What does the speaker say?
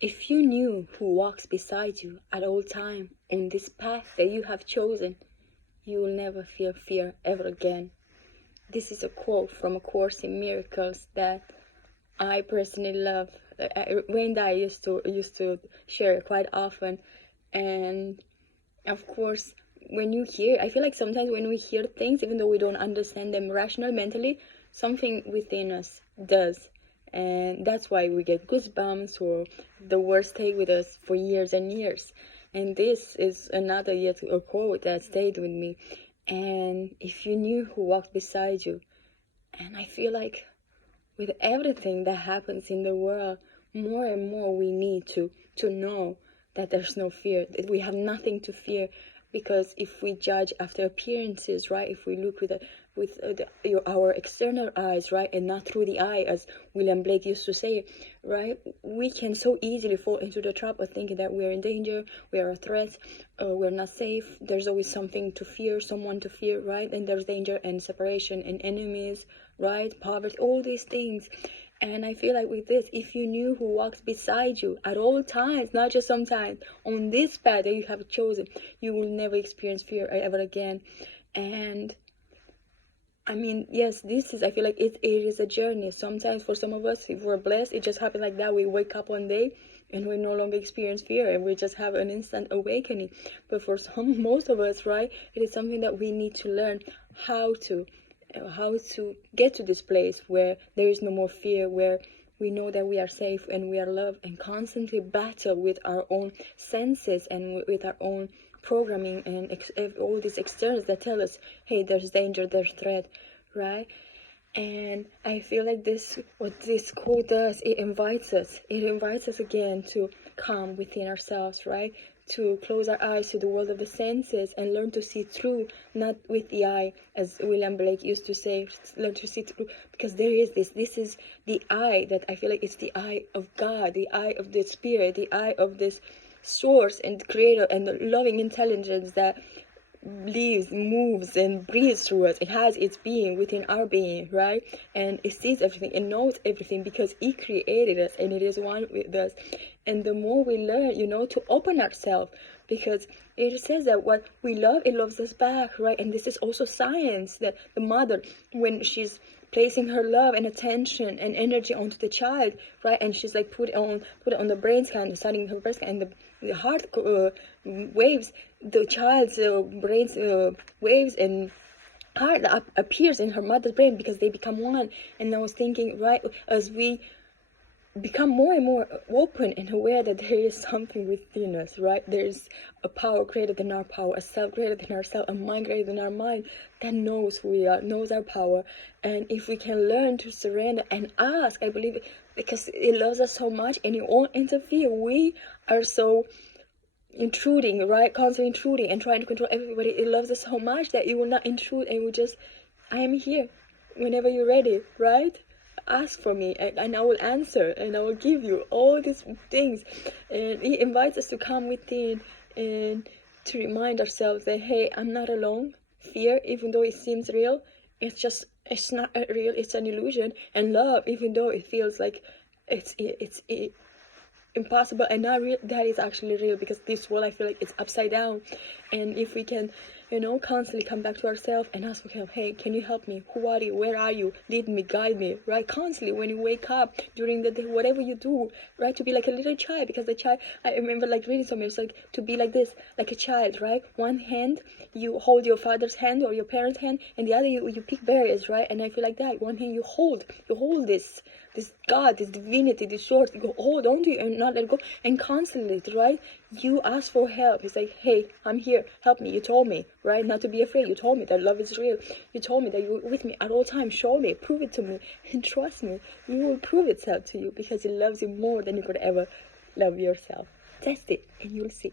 If you knew who walks beside you at all time on this path that you have chosen, you will never feel fear ever again. This is a quote from A Course in Miracles that I personally love. When I used to share it quite often, and of course, when you hear, I feel like sometimes when we hear things, even though we don't understand them rational mentally, something within us does. And that's why we get goosebumps, or the words stay with us for years and years. And this is another yet a quote that stayed with me. And if you knew who walked beside you, and I feel like with everything that happens in the world, more and more we need to know that there's no fear, that we have nothing to fear. Because if we judge after appearances, right, if we look with our external eyes, right, and not through the eye, as William Blake used to say, right, we can so easily fall into the trap of thinking that we're in danger, we are a threat, we're not safe, there's always something to fear, someone to fear, right, and there's danger and separation and enemies, right, poverty, all these things. And I feel like with this, if you knew who walks beside you at all times, not just sometimes, on this path that you have chosen, you will never experience fear ever again. And I mean, yes, I feel like it is a journey. Sometimes for some of us, if we're blessed, it just happens like that. We wake up one day and we no longer experience fear, and we just have an instant awakening. But for most of us, right, it is something that we need to learn how to get to this place where there is no more fear, where we know that we are safe and we are loved, and constantly battle with our own senses and with our own programming and all these externals that tell us, hey, there's danger, there's threat, right? And I feel like what this quote does, it invites us again to come within ourselves, right? To close our eyes to the world of the senses and learn to see through, not with the eye, as William Blake used to say, learn to see through, because there is this is the eye that I feel like it's the eye of God, the eye of the Spirit, the eye of this source and creator and the loving intelligence that lives, moves, and breathes through us. It has its being within our being, right? And it sees everything and knows everything because it created us and it is one with us. And the more we learn, to open ourselves, because it says that what we love, it loves us back, right? And this is also science, that the mother, when she's placing her love and attention and energy onto the child, right, and she's like put it on the brain scan, starting her breast scan, and the heart waves, the child's brain's waves and heart appears in her mother's brain because they become one. And I was thinking, right, as we become more and more open and aware that there is something within us, right? There's a power greater than our power, a self greater than ourself, a mind greater than our mind that knows who we are, knows our power. And if we can learn to surrender and ask, I believe, because it loves us so much and it won't interfere. We are so intruding, right? Constantly intruding and trying to control everybody. It loves us so much that it will not intrude, and will just, I am here whenever you're ready, right? Ask for me and I will answer, and I will give you all these things. And it invites us to come within and to remind ourselves that, hey, I'm not alone. Fear, even though it seems real, it's not real, it's an illusion. And love, even though it feels like it's impossible and not real, that is actually real, because this world, I feel like, it's upside down. And if we can constantly come back to ourselves and ask for help. Hey, can you help me? Who are you? Where are you? Lead me, guide me, right? Constantly, when you wake up, during the day, whatever you do, right? To be like a little child, because the child, I remember like reading somewhere, it's like to be like this, like a child, right? One hand you hold your father's hand or your parents' hand, and the other you pick berries, right? And I feel like that. One hand you hold this God, this divinity, this source, you go hold on to you and not let go, and constantly, right? You ask for help. It's like, hey, I'm here, help me. You told me, right, not to be afraid. You told me that love is real. You told me that you're with me at all times. Show me, prove it to me, and trust me, you will prove itself to you, because it loves you more than you could ever love yourself. Test it and you'll see.